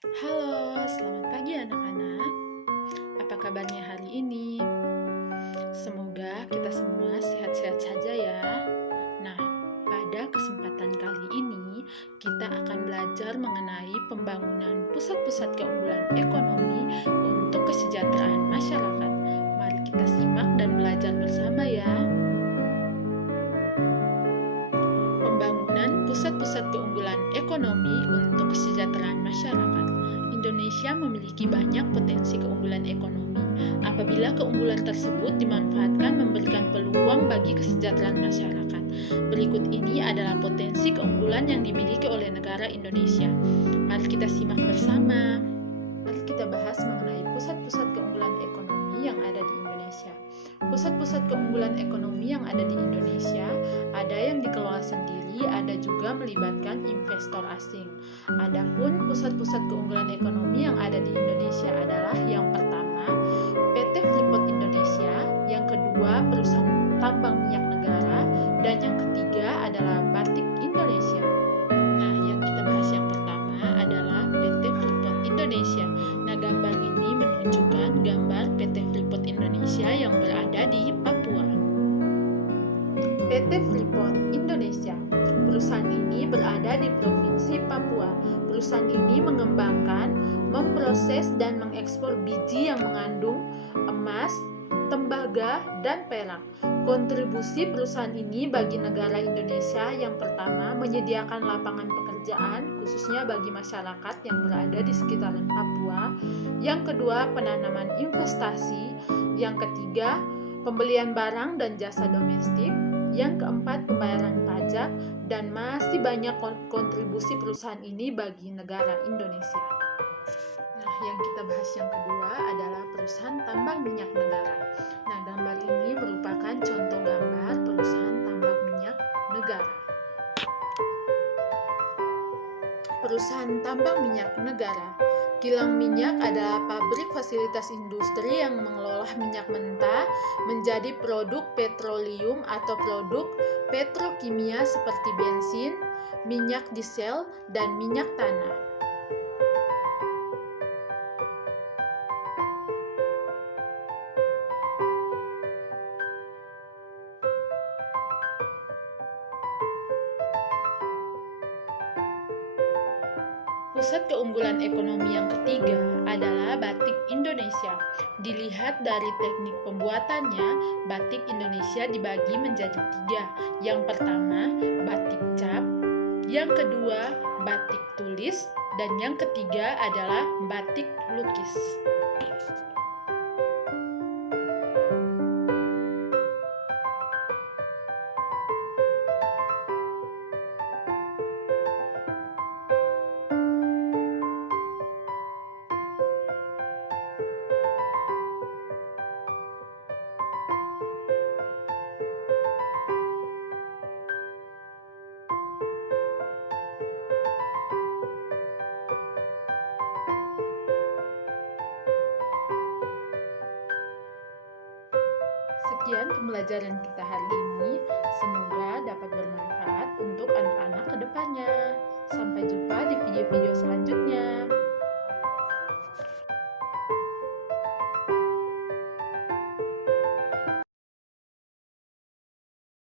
Halo, selamat pagi anak-anak. Apa kabarnya hari ini? Semoga kita semua sehat-sehat saja ya. Nah, pada kesempatan kali ini kita akan belajar mengenai pembangunan pusat-pusat keunggulan ekonomi untuk kesejahteraan masyarakat. Mari kita simak dan belajar bersama ya. Pembangunan pusat-pusat keunggulan ekonomi untuk kesejahteraan masyarakat. Indonesia memiliki banyak potensi keunggulan ekonomi. Apabila keunggulan tersebut dimanfaatkan memberikan peluang bagi kesejahteraan masyarakat. Berikut ini adalah potensi keunggulan yang dimiliki oleh negara Indonesia. Mari kita simak bersama. Mari kita bahas mengenai pusat-pusat keunggulan ekonomi yang ada di Indonesia. Pusat-pusat keunggulan ekonomi yang ada di Indonesia ada yang dikelola sendiri, ada juga melibatkan investor asing. Adapun pusat-pusat keunggulan ekonomi yang ada di Indonesia adalah yang pertama, PT Freeport Indonesia, yang kedua, perusahaan tambang minyak negara, dan yang ketiga adalah Batik Indonesia. Nah, yang kita bahas yang pertama adalah PT Freeport Indonesia. Nah, gambar ini menunjukkan gambar PT Freeport Indonesia yang berada di Papua. PT Freeport Indonesia. Perusahaan ini berada di Provinsi Papua. Perusahaan ini mengembangkan, memproses, dan mengekspor biji yang mengandung emas, tembaga, dan perak. Kontribusi perusahaan ini bagi negara Indonesia yang pertama menyediakan lapangan pekerjaan khususnya bagi masyarakat yang berada di sekitaran Papua. Yang kedua, penanaman investasi. Yang ketiga, pembelian barang dan jasa domestik. Yang keempat, pembayaran pajak, dan masih banyak kontribusi perusahaan ini bagi negara Indonesia. Nah, yang kita bahas yang kedua adalah perusahaan tambang minyak negara. Nah, gambar ini merupakan contoh gambar perusahaan tambang minyak negara. Perusahaan tambang minyak negara. Kilang minyak adalah pabrik fasilitas industri yang mengelola minyak mentah menjadi produk petroleum atau produk petrokimia seperti bensin, minyak diesel, dan minyak tanah. Pusat keunggulan ekonomi yang ketiga adalah Batik Indonesia. Dilihat dari teknik pembuatannya, batik Indonesia dibagi menjadi tiga. Yang pertama, batik cap. Yang kedua, batik tulis. Dan yang ketiga adalah batik lukis. Sekian pembelajaran kita hari ini. Semoga dapat bermanfaat untuk anak-anak ke depannya. Sampai jumpa di video-video selanjutnya.